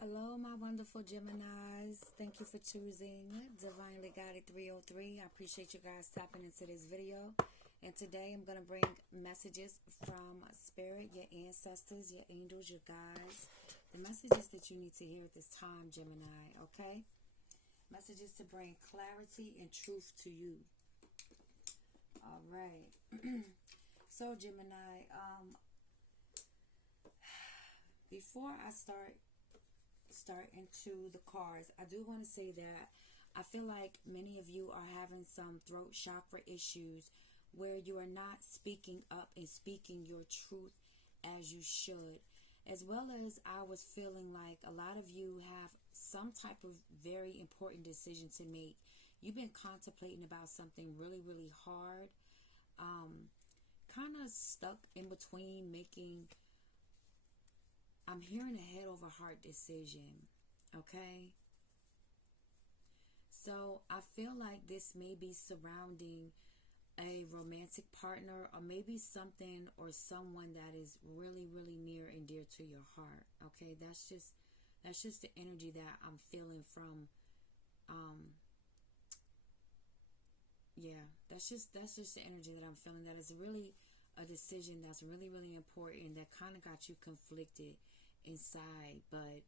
Hello, my wonderful Geminis. Thank you for choosing Divinely Guided 303. I appreciate you guys tapping into this video. And today I'm going to bring messages from Spirit, your ancestors, your angels, your guides. The messages that you need to hear at this time, Gemini, okay? Messages to bring clarity and truth to you. All right. So, Gemini, before I start into the cards, I do want to say that I feel like many of you are having some throat chakra issues where you are not speaking up and speaking your truth as you should, as well as I was feeling like a lot of you have some type of very important decision to make. You've been contemplating about something really hard, kind of stuck in between making, I'm hearing a head over heart decision, okay? So I feel like this may be surrounding a romantic partner, or maybe something or someone that is really near and dear to your heart, okay? That's just the energy that I'm feeling from, yeah, that's just the energy that I'm feeling. That is really a decision that's really important, that kind of got you conflicted inside, but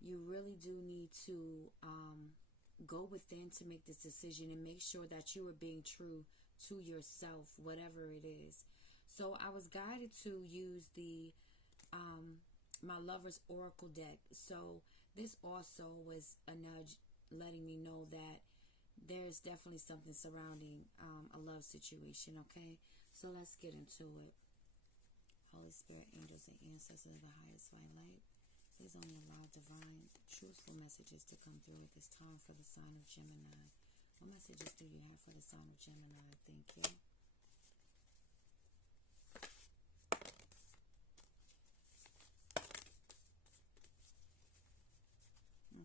you really do need to go within to make this decision and make sure that you are being true to yourself, whatever it is. So I was guided to use the my Lover's Oracle deck. So this also was a nudge letting me know that there's definitely something surrounding a love situation, okay? So let's get into it. Holy Spirit, angels, and ancestors of the highest fine light, please only allow divine, truthful messages to come through at this time for the sign of Gemini. What messages do you have for the sign of Gemini? Thank you.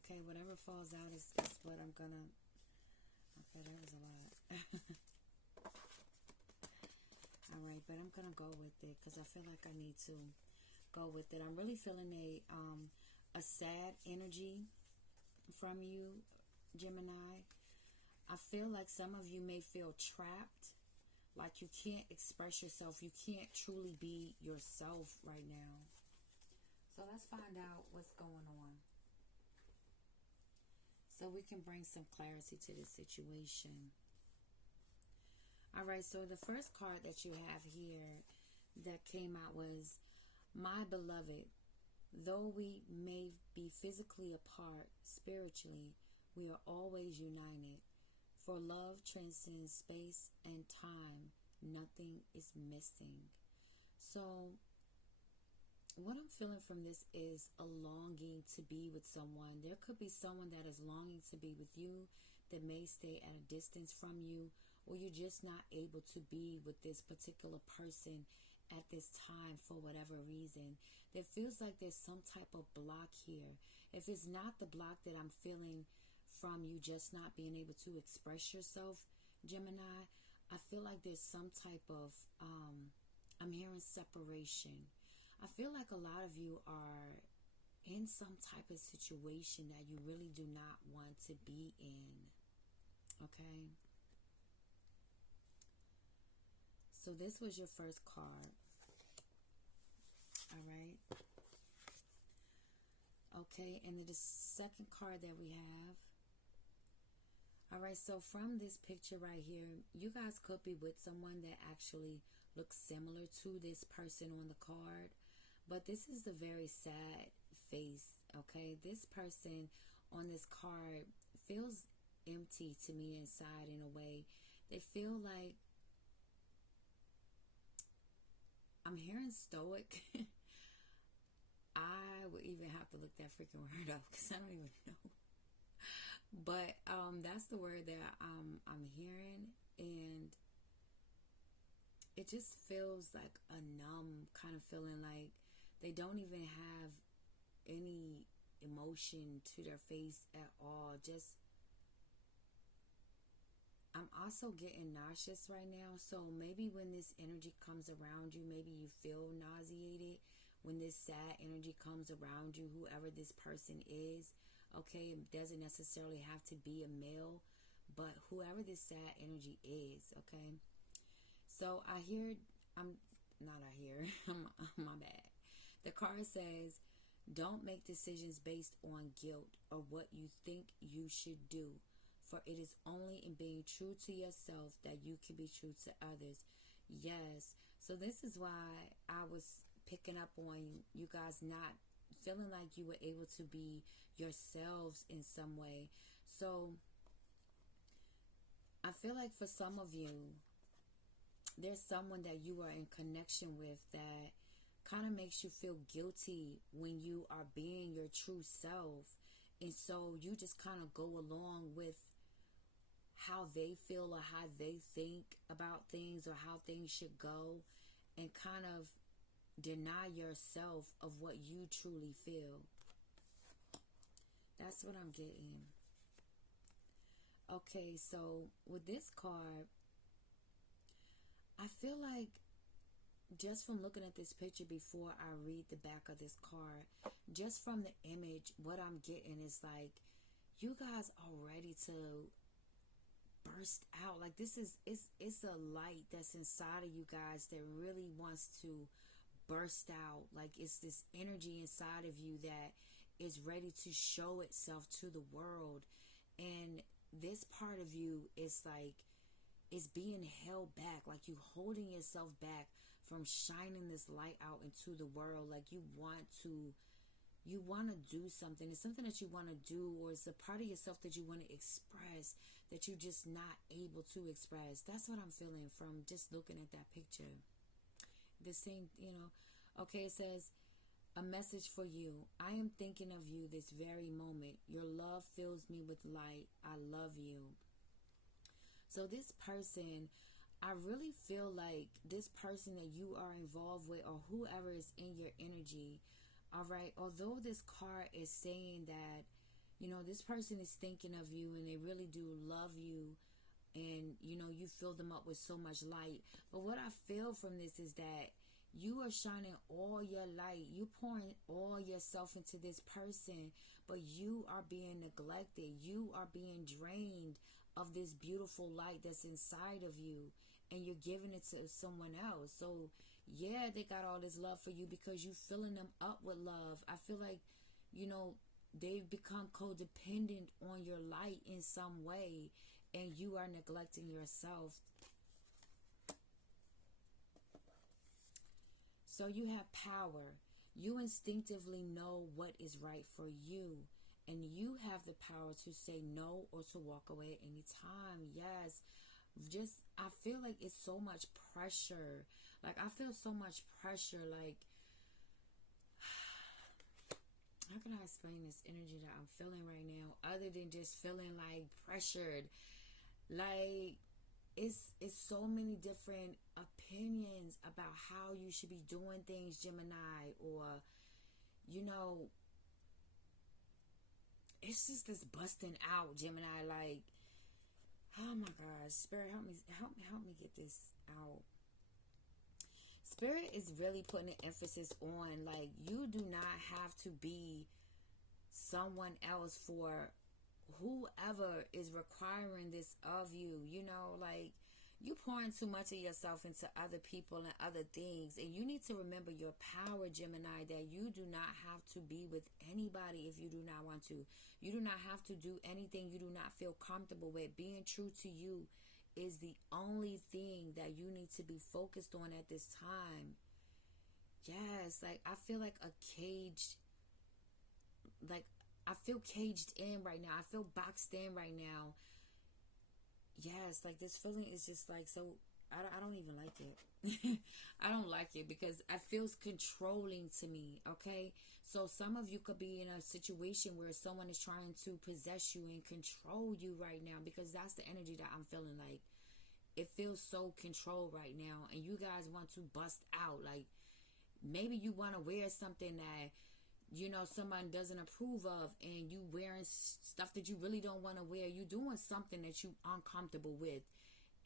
Okay, whatever falls out is what I'm gonna... Okay, that was a lot. Alright, but I'm gonna go with it because I feel like I need to go with it. I'm really feeling a sad energy from you, Gemini. I feel like some of you may feel trapped, like you can't express yourself. You can't truly be yourself right now. So let's find out what's going on, so we can bring some clarity to this situation. Alright, so the first card that you have here that came out was, my beloved, though we may be physically apart, spiritually, we are always united. For love transcends space and time. Nothing is missing. So what I'm feeling from this is a longing to be with someone. There could be someone that is longing to be with you that may stay at a distance from you, or you're just not able to be with this particular person at this time for whatever reason. There feels like there's some type of block here. If it's not the block that I'm feeling from you just not being able to express yourself, Gemini, I feel like there's some type of, I'm hearing separation. I feel like a lot of you are in some type of situation that you really do not want to be in, okay? So this was your first card. All right. Okay, and then the second card that we have. All right, so from this picture right here, you guys could be with someone that actually looks similar to this person on the card. But this is a very sad face, okay? This person on this card feels empty to me inside in a way. They feel like, I'm hearing stoic. I would even have to look that freaking word up because I don't even know. But that's the word that I'm hearing, and it just feels like a numb kind of feeling, like they don't even have any emotion to their face at all. Just, I'm also getting nauseous right now. So maybe when this energy comes around you, maybe you feel nauseated when this sad energy comes around you, whoever this person is, okay, it doesn't necessarily have to be a male, but whoever this sad energy is, okay. So I hear, I'm not I hear, my bad. The card says, don't make decisions based on guilt or what you think you should do, for it is only in being true to yourself that you can be true to others. Yes, so this is why I was picking up on you guys not feeling like you were able to be yourselves in some way. So I feel like for some of you, there's someone that you are in connection with that kind of makes you feel guilty when you are being your true self. And so you just kind of go along with how they feel or how they think about things or how things should go, and kind of deny yourself of what you truly feel. That's what I'm getting. Okay, so with this card, I feel like just from looking at this picture before I read the back of this card, just from the image, what I'm getting is like you guys are ready to burst out. Like this is it's a light that's inside of you guys that really wants to burst out. Like it's this energy inside of you that is ready to show itself to the world. And this part of you is like, it's being held back, like you holding yourself back from shining this light out into the world. Like you want to do something. It's something that you want to do, or it's a part of yourself that you want to express that you're just not able to express. That's what I'm feeling from just looking at that picture. The same, okay, it says, a message for you. I am thinking of you this very moment. Your love fills me with light. I love you. So this person, I really feel like this person that you are involved with, or whoever is in your energy, all right, although this card is saying that, this person is thinking of you and they really do love you, and, you fill them up with so much light. But what I feel from this is that you are shining all your light. You pouring all yourself into this person, but you are being neglected. You are being drained of this beautiful light that's inside of you, and you're giving it to someone else. So yeah, they got all this love for you because you filling them up with love. I feel like, they've become codependent on your light in some way, and you are neglecting yourself. So you have power. You instinctively know what is right for you, and you have the power to say no or to walk away at any time. Yes, I feel like it's so much pressure. Like I feel so much pressure. Like, how can I explain this energy that I'm feeling right now, other than just feeling like pressured? Like it's so many different opinions about how you should be doing things, Gemini, or it's just this busting out, Gemini. Like, oh my gosh, Spirit, help me get this out. Spirit is really putting an emphasis on, like, you do not have to be someone else for whoever is requiring this of you. Like, you pouring too much of yourself into other people and other things, and you need to remember your power, Gemini, that you do not have to be with anybody if you do not want to. You do not have to do anything you do not feel comfortable with. Being true to you is the only thing that you need to be focused on at this time. Yes, like I feel like a cage, like I feel caged in right now. I feel boxed in right now. Yes, like this feeling is just like, so I don't even like it. I don't like it because it feels controlling to me, okay? So some of you could be in a situation where someone is trying to possess you and control you right now, because that's the energy that I'm feeling. Like, it feels so controlled right now, and you guys want to bust out. Like, maybe you want to wear something that someone doesn't approve of, and you wearing stuff that you really don't want to wear. You doing something that you uncomfortable with,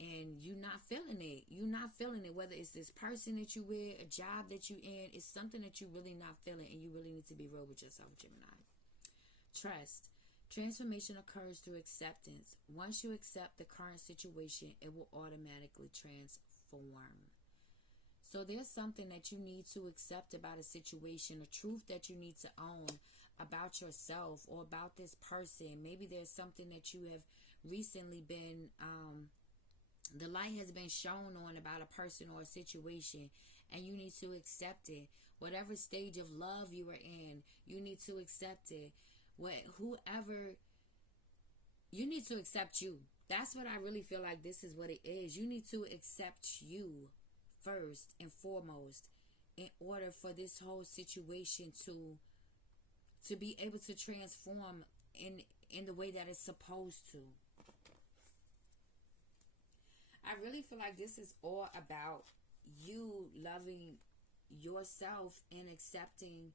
and you not feeling it. You not feeling it. Whether it's this person that you with, a job that you in, it's something that you really not feeling, and you really need to be real with yourself, Gemini. Trust. Transformation occurs through acceptance. Once you accept the current situation, it will automatically transform. So there's something that you need to accept about a situation, a truth that you need to own about yourself or about this person. Maybe there's something that you have recently been, the light has been shown on about a person or a situation, and you need to accept it. Whatever stage of love you are in, you need to accept it. Whoever, you need to accept you. That's what I really feel like this is what it is. You need to accept you first and foremost in order for this whole situation to be able to transform in the way that it's supposed to. I really feel like this is all about you loving yourself and accepting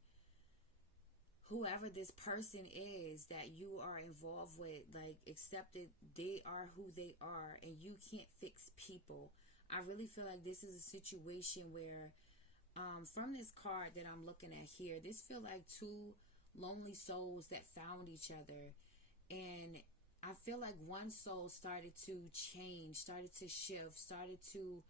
whoever this person is that you are involved with. Like, accept that they are who they are, and you can't fix people. I really feel like this is a situation where, from this card that I'm looking at here, this feel like two lonely souls that found each other, and I feel like one soul started to change, started to shift, started to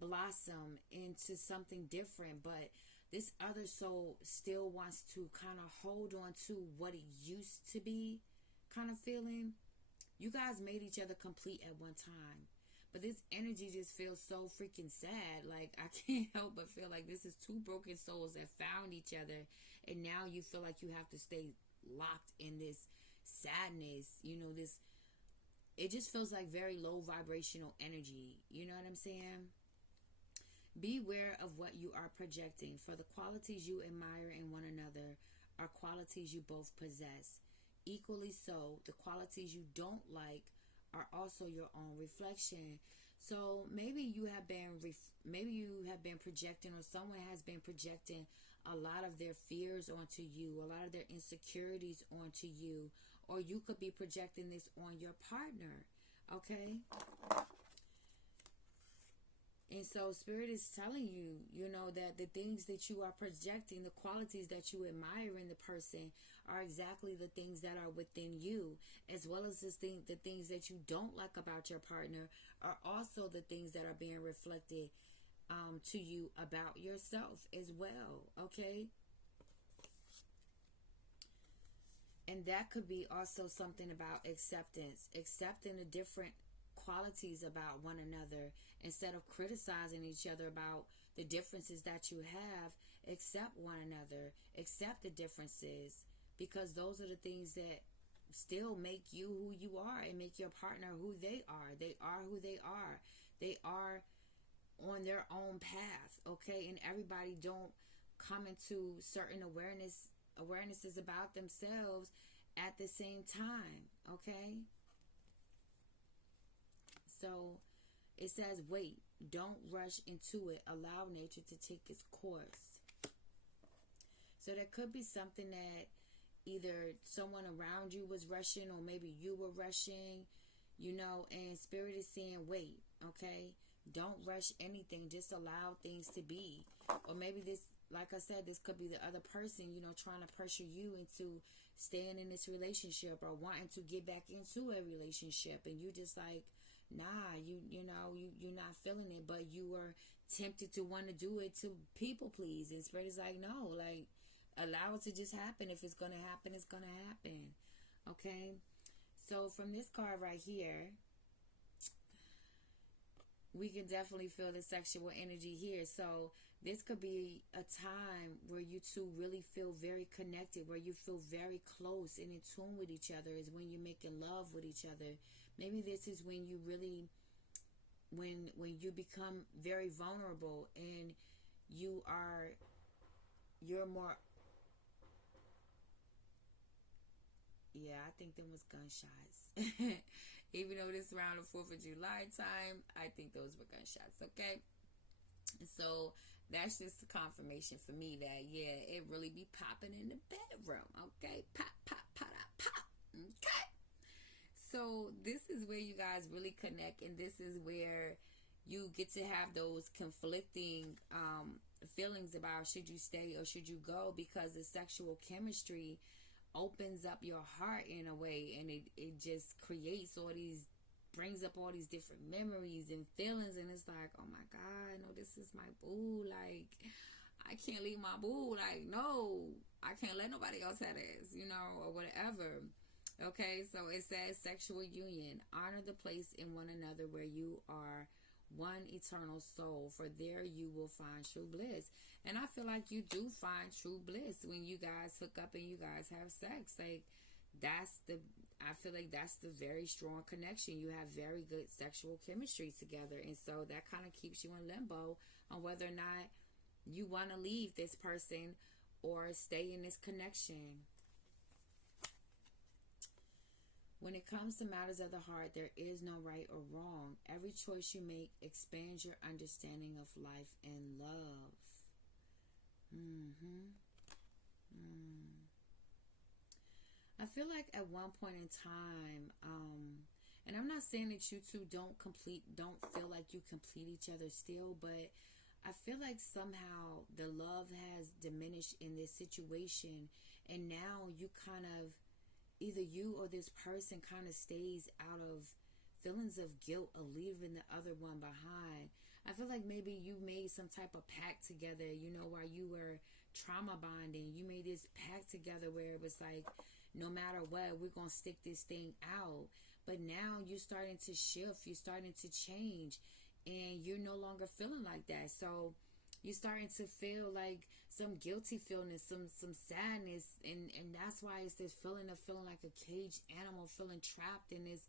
blossom into something different, but this other soul still wants to kind of hold on to what it used to be kind of feeling. You guys made each other complete at one time, but this energy just feels so freaking sad. Like, I can't help but feel like this is two broken souls that found each other, and now you feel like you have to stay locked in this sadness, this, it just feels like very low vibrational energy. You know what I'm saying? Beware of what you are projecting, for the qualities you admire in one another are qualities you both possess. Equally so, the qualities you don't like are also your own reflection. So maybe you have been projecting, or someone has been projecting a lot of their fears onto you, a lot of their insecurities onto you, or you could be projecting this on your partner. Okay? And so Spirit is telling you, that the things that you are projecting, the qualities that you admire in the person, are exactly the things that are within you, as well as the things that you don't like about your partner are also the things that are being reflected to you about yourself as well. Okay? And that could be also something about acceptance, accepting the different qualities about one another instead of criticizing each other about the differences that you have. Accept one another, accept the differences, because those are the things that still make you who you are and make your partner who they are. They are who they are. They are on their own path, okay? And everybody don't come into certain awarenesses about themselves at the same time, okay? So it says, wait, don't rush into it. Allow nature to take its course. So there could be something that either someone around you was rushing, or maybe you were rushing, and Spirit is saying, wait, okay? Don't rush anything. Just allow things to be. Or maybe this, like I said, this could be the other person, trying to pressure you into staying in this relationship or wanting to get back into a relationship, and you just like, nah, you're not feeling it, but you were tempted to want to do it to people please, and Spirit is like, no, like, allow it to just happen. If it's gonna happen, it's gonna happen. Okay? So from this card right here, we can definitely feel the sexual energy here. So this could be a time where you two really feel very connected, where you feel very close and in tune with each other, is when you're making love with each other. Maybe this is when you really, when you become very vulnerable, and you're more, yeah, I think them was gunshots. Even though this around the 4th of July time, I think those were gunshots, okay? So that's just a confirmation for me that, yeah, it really be popping in the bedroom, okay? Pop, pop, pop, pop, okay? So this is where you guys really connect, and this is where you get to have those conflicting feelings about should you stay or should you go, because the sexual chemistry opens up your heart in a way, and it just creates all these, brings up all these different memories and feelings, and it's like, oh my God, no, this is my boo, like I can't leave my boo, like no, I can't let nobody else have this, or whatever. Okay, so it says sexual union, honor the place in one another where you are one eternal soul, for there you will find true bliss. And I feel like you do find true bliss when you guys hook up and you guys have sex. Like I feel like that's the very strong connection. You have very good sexual chemistry together, and so that kind of keeps you in limbo on whether or not you want to leave this person or stay in this connection. When it comes to matters of the heart, there is no right or wrong. Every choice you make expands your understanding of life and love. I feel like at one point in time, and I'm not saying that you two don't feel like you complete each other still, but I feel like somehow the love has diminished in this situation, and now you kind of, either you or this person kind of stays out of feelings of guilt of leaving the other one behind. I feel like maybe you made some type of pact together, while you were trauma bonding. You made this pact together where it was like, no matter what, we're going to stick this thing out. But now you're starting to shift, you're starting to change, and you're no longer feeling like that. So you're starting to feel like some guilty feeling, some sadness, and that's why it's this feeling of feeling like a caged animal, feeling trapped in this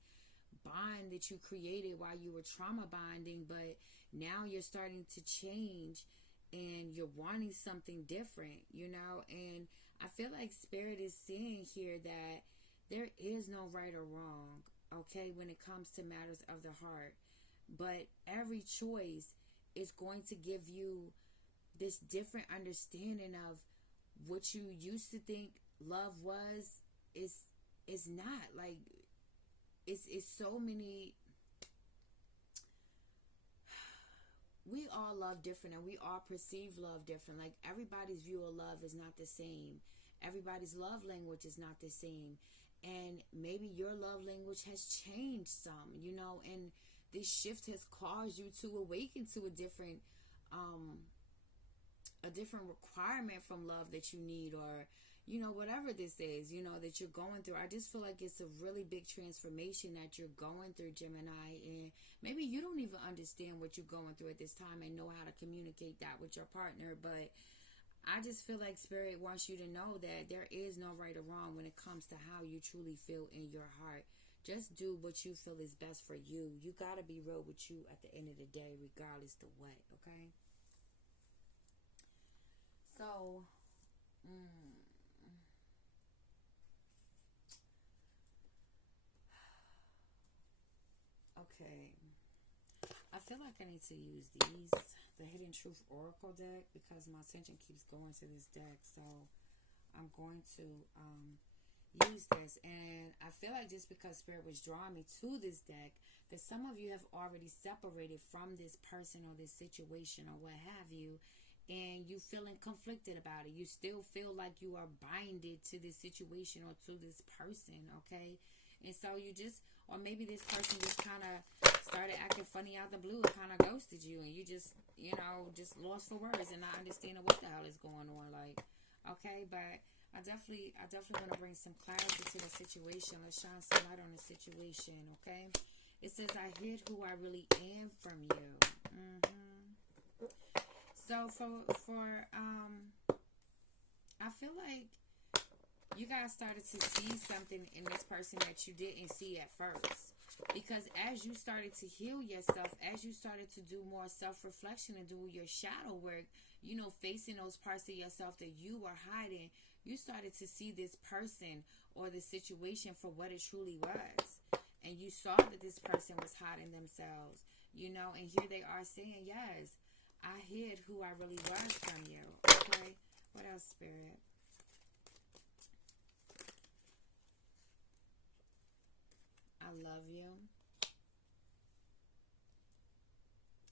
bond that you created while you were trauma bonding. But now you're starting to change and you're wanting something different, and I feel like Spirit is saying here that there is no right or wrong, okay, when it comes to matters of the heart. But every choice is going to give you this different understanding of what you used to think love was is not. Like it's so many. We all love different, and we all perceive love different. Like everybody's view of love is not the same. Everybody's love language is not the same. And maybe your love language has changed some, and this shift has caused you to awaken to a different requirement from love that you need, or whatever this is, that you're going through. I just feel like it's a really big transformation that you're going through, Gemini, and maybe you don't even understand what you're going through at this time and know how to communicate that with your partner. But I just feel like Spirit wants you to know that there is no right or wrong when it comes to how you truly feel in your heart. Just do what you feel is best for you. You got to be real with you at the end of the day, regardless to what, okay? So, okay. I feel like I need to use the Hidden Truth Oracle deck, because my attention keeps going to this deck. So I'm going to use this. And I feel like just because Spirit was drawing me to this deck, that some of you have already separated from this person or this situation or what have you, and you feeling conflicted about it. You still feel like you are binded to this situation or to this person, okay? And so you just, or maybe this person just kind of started acting funny out the blue and kind of ghosted you, and you just, just lost for words and not understanding what the hell is going on. Like, okay, but I definitely want to bring some clarity to the situation. Let's shine some light on the situation, okay? It says, I hid who I really am from you. So I feel like you guys started to see something in this person that you didn't see at first. Because as you started to heal yourself, as you started to do more self-reflection and do your shadow work, facing those parts of yourself that you were hiding, you started to see this person or the situation for what it truly was. And you saw that this person was hiding themselves, and here they are saying, yes, I hid who I really was from you. Okay, what else, Spirit? I love you.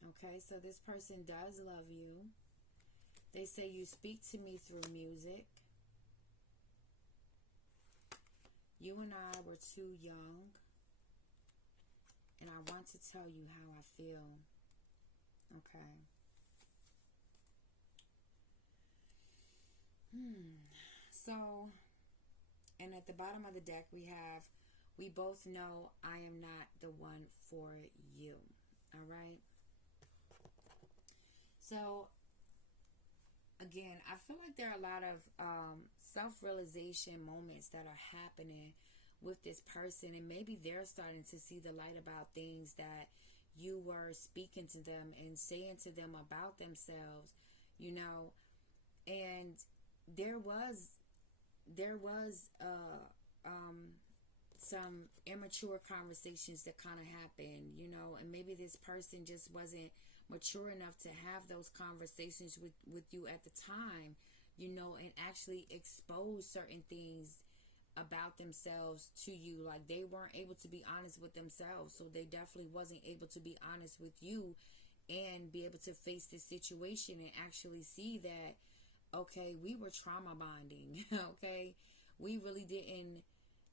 Okay, so this person does love you. They say you speak to me through music. You and I were too young, and I want to tell you how I feel. Okay. So, and at the bottom of the deck we have, we both know I am not the one for you. All right. So, again, I feel like there are a lot of self-realization moments that are happening with this person, and maybe they're starting to see the light about things that you were speaking to them and saying to them about themselves, you know. And there was some immature conversations that kind of happened, you know, and maybe this person just wasn't mature enough to have those conversations with you at the time, you know, and actually expose certain things about themselves to you. Like, they weren't able to be honest with themselves, so they definitely wasn't able to be honest with you and be able to face this situation and actually see that, okay, we were trauma bonding. Okay, we really didn't.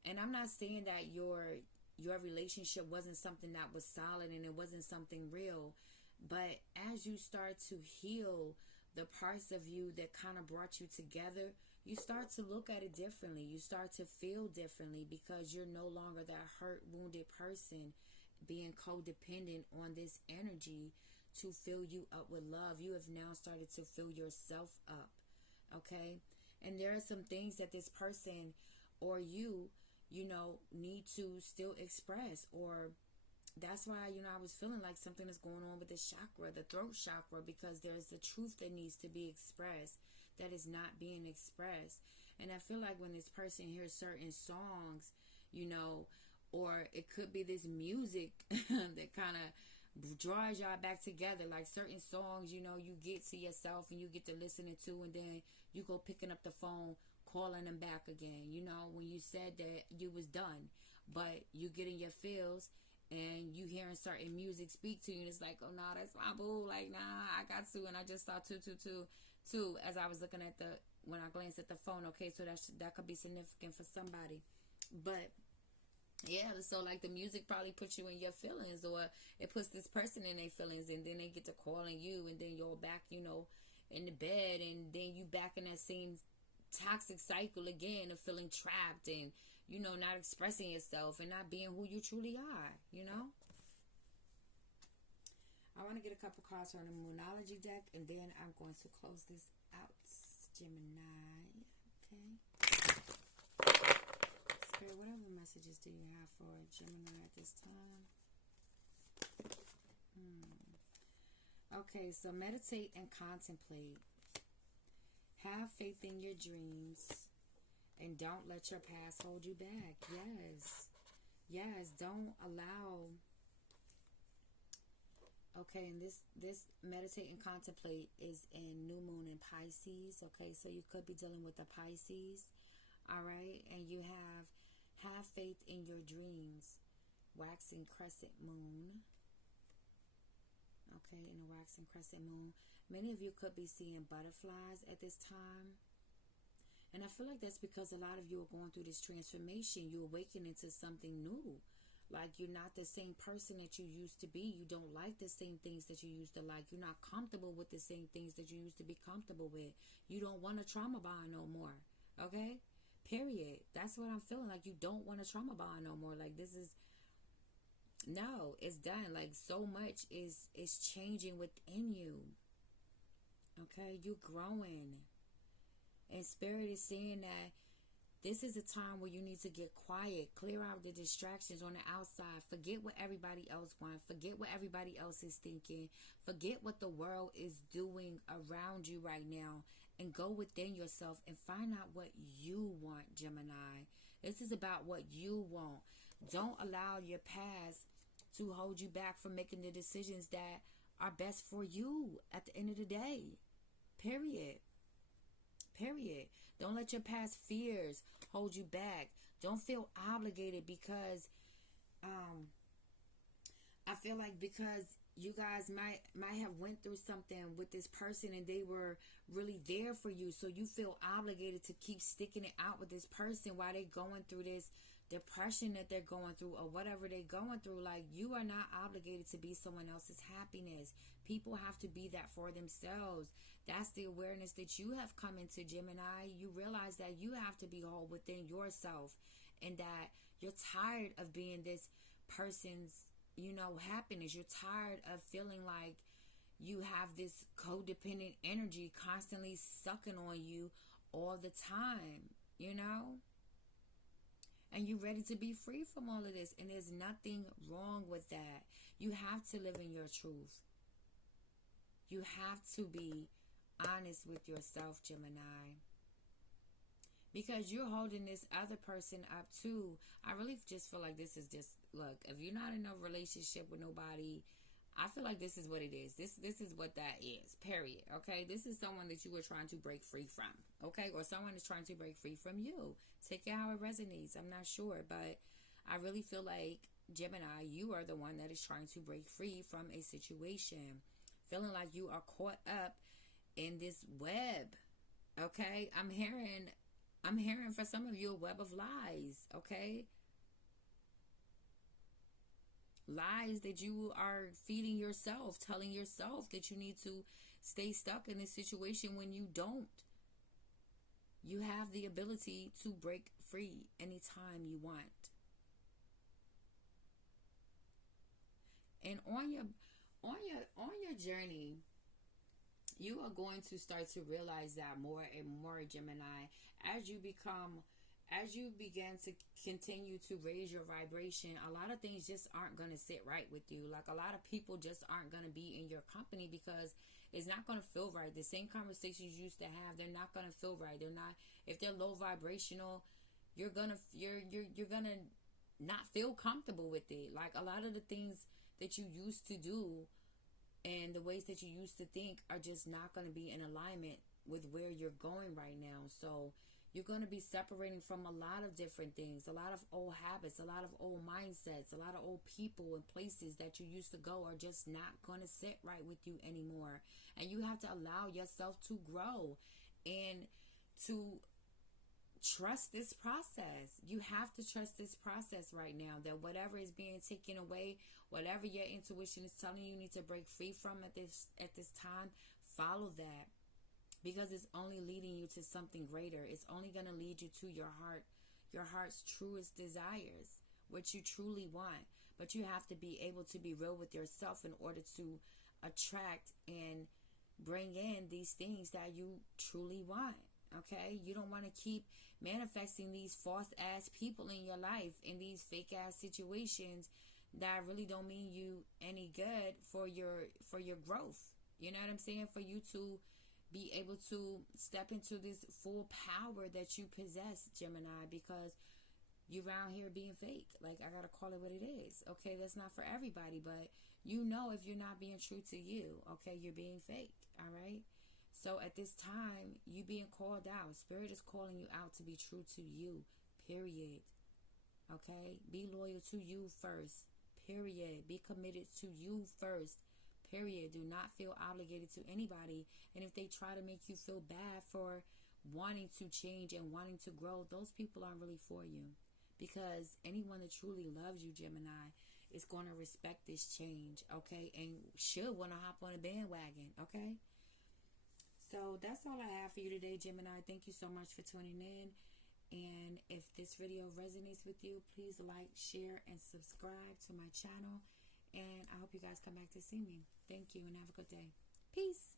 And I'm not saying that your relationship wasn't something that was solid and it wasn't something real, but as you start to heal the parts of you that kind of brought you together, you start to look at it differently. You start to feel differently because you're no longer that hurt, wounded person being codependent on this energy to fill you up with love. You have now started to fill yourself up. Okay? And there are some things that this person or you know, need to still express. Or that's why, you know, I was feeling like something is going on with the chakra, the throat chakra, because there's the truth that needs to be expressed that is not being expressed. And I feel like when this person hears certain songs, you know, or it could be this music that kind of draws y'all back together, like certain songs, you know, you get to yourself and you get to listening to, and then you go picking up the phone, calling them back again, you know, when you said that you was done, but you get in your feels and you hearing certain music speak to you, and it's like, oh, nah, that's my boo, like, nah, I got to. And I just saw 222 as I was looking at when I glanced at the phone. Okay, so that could be significant for somebody. But yeah, so like the music probably puts you in your feelings, or it puts this person in their feelings, and then they get to calling you, and then you're back, you know, in the bed, and then you back in that same toxic cycle again of feeling trapped and, you know, not expressing yourself and not being who you truly are, you know. I want to get a couple cards from the Moonology deck, and then I'm going to close this out. Gemini. Okay. Spirit, whatever messages do you have for Gemini at this time? Okay, so meditate and contemplate. Have faith in your dreams and don't let your past hold you back. Yes, don't allow. Okay, and this meditate and contemplate is in new moon in Pisces. Okay, so you could be dealing with the Pisces. All right, and you have faith in your dreams. Waxing crescent moon. Okay, in the waxing crescent moon. Many of you could be seeing butterflies at this time. And I feel like that's because a lot of you are going through this transformation. You're awakening to something new. Like, you're not the same person that you used to be. You don't like the same things that you used to like. You're not comfortable with the same things that you used to be comfortable with. You don't want a trauma bond no more. Okay? Period. That's what I'm feeling. Like, you don't want a trauma bond no more. Like, this is... No, it's done. Like, so much is changing within you. Okay? You're growing. And Spirit is saying that this is a time where you need to get quiet, clear out the distractions on the outside, forget what everybody else wants, forget what everybody else is thinking, forget what the world is doing around you right now, and go within yourself and find out what you want, Gemini. This is about what you want. Don't allow your past to hold you back from making the decisions that are best for you at the end of the day. Period. Don't let your past fears hold you back. Don't feel obligated because um I feel like because you guys might have went through something with this person and they were really there for you, so you feel obligated to keep sticking it out with this person while they're going through this depression that they're going through or whatever they're going through. Like, you are not obligated to be someone else's happiness. People have to be that for themselves. That's the awareness that you have come into, Gemini. You realize that you have to be whole within yourself, and that you're tired of being this person's, happiness. You're tired of feeling like you have this codependent energy constantly sucking on you all the time, and you're ready to be free from all of this. And there's nothing wrong with that. You have to live in your truth. You have to be honest with yourself, Gemini, because you're holding this other person up too. I really just feel like this is just, look, if you're not in a relationship with nobody, I feel like this is what it is. This is what that is, period. Okay, this is someone that you were trying to break free from, okay, or someone is trying to break free from you. Take it how it resonates. I'm not sure, but I really feel like, Gemini, you are the one that is trying to break free from a situation, feeling like you are caught up in this web. Okay, I'm hearing for some of you a web of lies. Okay, lies that you are feeding yourself, telling yourself that you need to stay stuck in this situation when you don't. You have the ability to break free anytime you want. And on your journey, you are going to start to realize that more and more, Gemini, as you begin to continue to raise your vibration. A lot of things just aren't going to sit right with you. Like, a lot of people just aren't going to be in your company because it's not going to feel right. The same conversations you used to have, they're not going to feel right. They're not. If they're low vibrational, you're gonna not feel comfortable with it. Like, a lot of the things that you used to do and the ways that you used to think are just not going to be in alignment with where you're going right now. So you're going to be separating from a lot of different things, a lot of old habits, a lot of old mindsets, a lot of old people and places that you used to go are just not going to sit right with you anymore. And you have to allow yourself to grow and to trust this process. You have to trust this process right now, that whatever is being taken away, whatever your intuition is telling you need to break free from at this time, follow that, because it's only leading you to something greater. It's only going to lead you to your heart's truest desires, what you truly want. But you have to be able to be real with yourself in order to attract and bring in these things that you truly want. Okay, you don't want to keep manifesting these false ass people in your life, in these fake ass situations that really don't mean you any good for your growth. You know what I'm saying? For you to be able to step into this full power that you possess, Gemini, because you around here being fake. Like, I gotta call it what it is. Okay, that's not for everybody, but if you're not being true to you, okay, you're being fake. All right. So at this time, you being called out. Spirit is calling you out to be true to you, period. Okay? Be loyal to you first, period. Be committed to you first, period. Do not feel obligated to anybody. And if they try to make you feel bad for wanting to change and wanting to grow, those people aren't really for you. Because anyone that truly loves you, Gemini, is going to respect this change, okay? And should want to hop on a bandwagon, okay? So that's all I have for you today, Gemini. Thank you so much for tuning in. And if this video resonates with you, please like, share, and subscribe to my channel. And I hope you guys come back to see me. Thank you and have a good day. Peace.